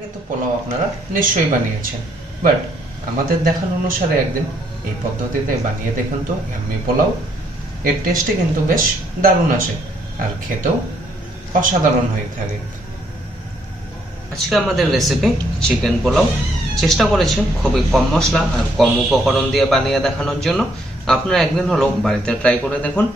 আগে তো পোলাও আপনারা নিশ্চয়ই বানিয়েছেন, বাট আমাদের দেখানো অনুসারে একদিন এই পদ্ধতিতে বানিয়ে দেখুন তো এমনি পোলাও। এর টেস্টে কিন্তু বেশ দারুণ আসে আর খেতেও অসাধারণ হয়ে থাকে। আজকে আমাদের রেসিপি চিকেন পোলাও। চেষ্টা করেছি খুবই কম মশলা আর কম উপকরণ দিয়ে বানিয়ে দেখানোর জন্য। আপনারা একদিন হলো বাড়িতে ট্রাই করে দেখুন।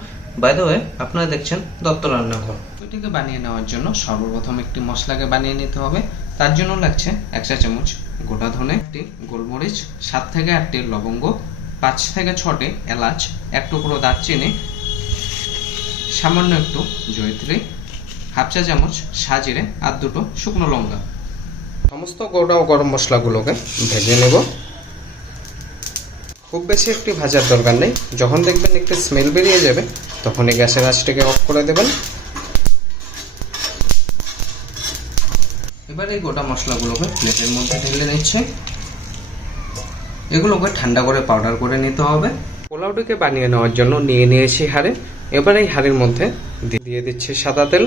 বাই দ্য ওয়ে, আপনারা দেখছেন দত্ত রান্নাঘর। এটিকে বানিয়ে নেওয়ার জন্য সর্বপ্রথম একটি মশলাকে বানিয়ে নিতে হবে। তার জন্য লাগছে 1 চা চামচ গোটা ধনে, একটি গোলমরিচ, 7 থেকে 8টি লবঙ্গ, 5 থেকে 6টি এলাচ, 1 টুকরো দারচিনি, সামান্য একটু জয়িত্রী, 1/2 চা চামচ সাজিরে আর 2টো শুকনো লঙ্কা। সমস্ত গোটা ও গরম মশলাগুলোকে ভেজে নেব। খুব বেশি একটি ভাজার দরকার নেই। যখন দেখবেন একটু স্মেল বেরিয়ে যাবে তখনই গ্যাসের আঁচটাকে অফ করে দেবেন। এবার এই গোটা মশলাগুলোকে প্লেটের মধ্যে ঢেলে নিচ্ছে। এগুলোকে ঠান্ডা করে পাউডার করে নিতে হবে। পোলাওটিকে বানিয়ে নেওয়ার জন্য নিয়ে নিয়েছি হাঁড়ি। এবার এই হাঁড়ির মধ্যে দিয়ে দিচ্ছি সাদা তেল।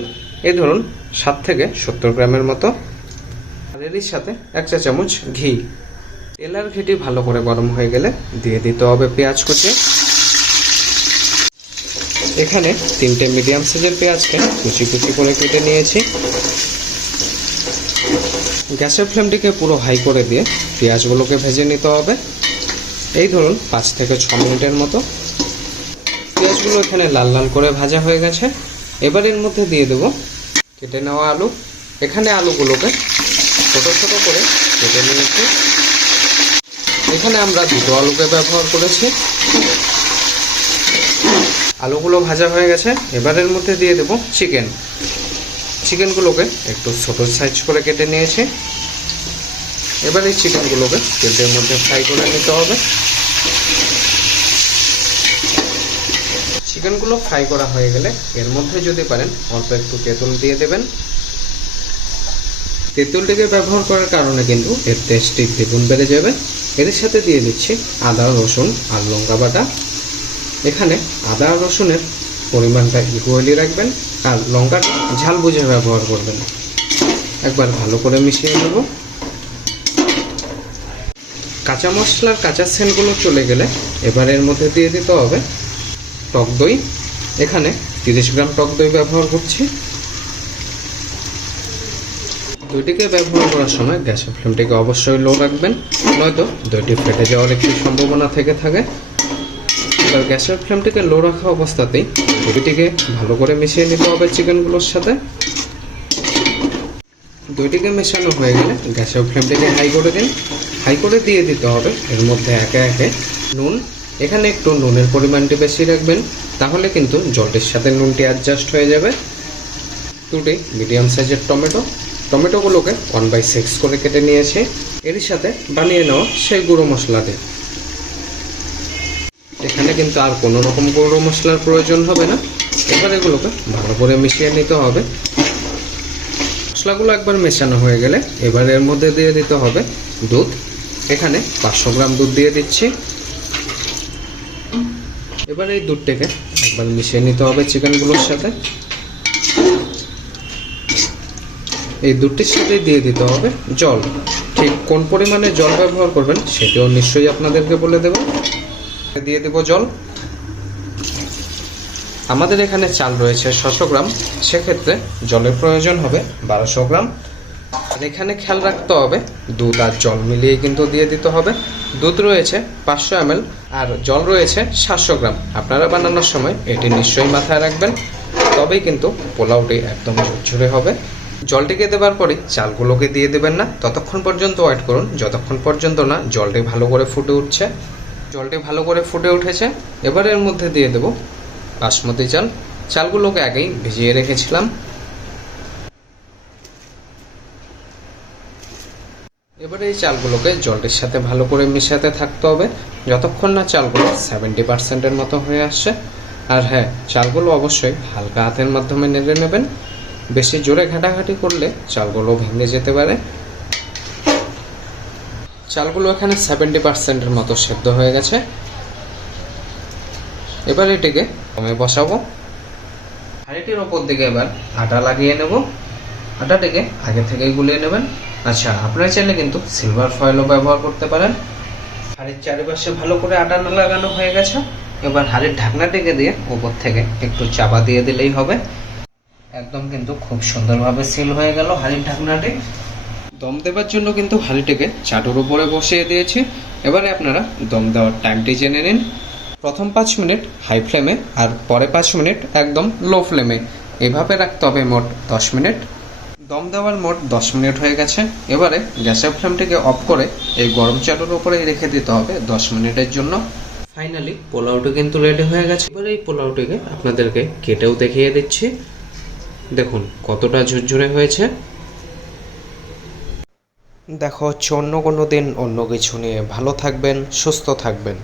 এই ধরুন 60 থেকে 70 গ্রামের মতো। আর এর সাথে 1 চা চামচ ঘি। তেল আর ঘিটি ভালো করে গরম হয়ে গেলে দিয়ে দিতে হবে পেঁয়াজ কুচি। এখানে 3টে মিডিয়াম সাইজের পেঁয়াজকে কুচি কুচি করে কেটে নিয়েছি। গ্যাসের ফ্লেমটিকে পুরো হাই করে দিয়ে পেঁয়াজগুলোকে ভেজে নিতে হবে। এই ধরুন 5 থেকে 6 মিনিটের মতো। পেঁয়াজগুলো এখানে লাল লাল করে ভাজা হয়ে গেছে। এবার এর মধ্যে দিয়ে দেব কেটে নেওয়া আলু। এখানে আলুগুলোকে ছোট ছোট করে কেটে নিয়েছি। এখানে আমরা 2টো আলুকে ব্যবহার করেছি। আলুগুলো ভাজা হয়ে গেছে। এবার এর মধ্যে দিয়ে দেব চিকেনগুলোকে একটু ছোট সাইজ করে কেটে নিয়েছি। এবার এই চিকেনগুলোকে তেলের মধ্যে ফ্রাই করে নিতে হবে। চিকেনগুলো ফ্রাই করা হয়ে গেলে এর মধ্যে যদি পারেন অল্প একটু তেঁতুল দিয়ে দেবেন। তেঁতুলটিকে ব্যবহার করার কারণে কিন্তু এর টেস্টটি দ্বিগুণ বেড়ে যাবে। এর সাথে দিয়ে দিচ্ছি আদা, রসুন আর লঙ্কা বাটা। এখানে আদা আর রসুনের পরিমাণটা ইকুয়ালি রাখবেন আর লঙ্কাটা ঝাল বুঝে ব্যবহার করবেন। একবার ভালো করে মিশিয়ে নেব। কাঁচা মশলার কাঁচা সেন্টগুলো চলে গেলে এবার এর মধ্যে দিয়ে দিতে হবে টক দই। এখানে 30 গ্রাম টক দই ব্যবহার করছি। দইটিকে ব্যবহার করার সময় গ্যাসের ফ্লেমটিকে অবশ্যই লো রাখবেন, নয়তো দইটি ফেটে যাওয়ার একটি সম্ভাবনা থেকে থাকে। এবার গ্যাসের ফ্লেমটিকে লো রাখা অবস্থাতেই দইটিকে ভালো করে মিশিয়ে নিতে হবে চিকেনগুলোর সাথে। দইটিকে মেশানো হয়ে গেলে গ্যাসের ফ্লেমটিকে হাই করে দিন। হাই করে দিয়ে দিতে হবে এর মধ্যে একে একে নুন। এখানে একটু নুনের পরিমাণটি বেশি রাখবেন, তাহলে কিন্তু জলটির সাথে নুনটি অ্যাডজাস্ট হয়ে যাবে। 2টি মিডিয়াম সাইজের টমেটোগুলোকে 1/6 করে কেটে নিয়েছি। এর সাথে বানিয়ে নেওয়া সেই গুঁড়ো মশলাটি। এখানে কিন্তু আর কোনো রকম গুঁড়ো মশলার প্রয়োজন হবে না। এবার এগুলোকে ভালো করে মিশিয়ে নিতে হবে। মশলাগুলো একবার মেশানো হয়ে গেলে এবার এর মধ্যে দিয়ে দিতে হবে দুধ। এখানে 500 গ্রাম দুধ দিয়ে দিচ্ছি। এবার এই দুধটাকে একবার মিশিয়ে নিতে হবে চিকেনগুলোর সাথে। এই দুধটির সাথে দিয়ে দিতে হবে জল। ঠিক কোন পরিমাণে জল ব্যবহার করবেন সেটিও নিশ্চয়ই আপনাদেরকে বলে দেব। দিয়ে দেব জল। আমাদের এখানে চাল রয়েছে 600 গ্রাম, সেক্ষেত্রে জলের প্রয়োজন হবে 1200 গ্রাম। আর এখানে খেয়াল রাখতে হবে দুধ আর জল মিলিয়ে কিন্তু দিয়ে দিতে হবে। দুধ রয়েছে 500 ml আর জল রয়েছে 700 গ্রাম। আপনারা বানানোর সময় এটি নিশ্চয়ই মাথায় রাখবেন, তবেই কিন্তু পোলাওটি একদম ঝরঝরে হবে। জলটিকে দেওয়ার পরে চালগুলোকে দিয়ে দেবেন না, ততক্ষণ পর্যন্ত ওয়েট করুন যতক্ষণ পর্যন্ত না জলটি ভালো করে ফুটে উঠছে। জলটি ভালো করে ফুটে উঠেছে। এবার এর মধ্যে দিয়ে দেব বাসমতি চাল। চালগুলোকে আগেই ভিজিয়ে রেখেছিলাম। এবারে এই চালগুলোকে জলটির সাথে ভালো করে মিশাতে থাকতে হবে যতক্ষণ না চালগুলো 70%-এর মতো হয়ে আসছে। আর হ্যাঁ, চালগুলো অবশ্যই হালকা হাতের মাধ্যমে নেড়ে নেবেন। বেশি জোরে ঘাটাঘাটি করলে চালগুলো ভেঙে যেতে পারে। চালগুলো এখানে 70%-এর মতো সেদ্ধ হয়ে গেছে। এবার এটিকে দমে বসাবো। হাঁড়িটির ওপর দিকে এবার আটা লাগিয়ে নেব। আটাটিকে আগে থেকেই গুলিয়ে নেবেন। আচ্ছা, আপনারা চাইলে কিন্তু সিলভার ফয়েলও ব্যবহার করতে পারেন। হাঁড়ির চারিপাশে ভালো করে আটা লাগানো হয়ে গেছে। এবার হাঁড়ির ঢাকনা ঢেকে দিয়ে উপর থেকে একটু চাপা দিয়ে দিলেই হবে। একদম কিন্তু খুব সুন্দরভাবে সিল হয়ে গেল হাঁড়ির ঢাকনাটি। দম দেওয়ার জন্য কিন্তু হাঁড়িটিকে চাটুর উপরে বসিয়ে দিয়েছি। এবারে আপনারা দম দেওয়ার টাইমটি জেনে নিন। প্রথম 5 মিনিট হাই ফ্লেমে আর পরে 5 মিনিট একদম লো ফ্লেমে, এভাবে রাখতে হবে মোট 10 মিনিট। দম দেওয়ার মোট 10 মিনিট হয়ে গেছে। এবারে গ্যাসের ফ্লেমটিকে অফ করে এই গরম চাটুর উপরেই রেখে দিতে হবে 10 মিনিটের জন্য। ফাইনালি পোলাওটি কিন্তু রেডি হয়ে গেছে। এবারে এই পোলাওটিকে আপনাদেরকে কেটেও দেখিয়ে দিচ্ছি। দেখুন কতটা ঝুরঝুরে হয়েছে। দেখা হচ্ছে অন্য কোনো দিন অন্য কিছু নিয়ে। ভালো থাকবেন, সুস্থ থাকবেন।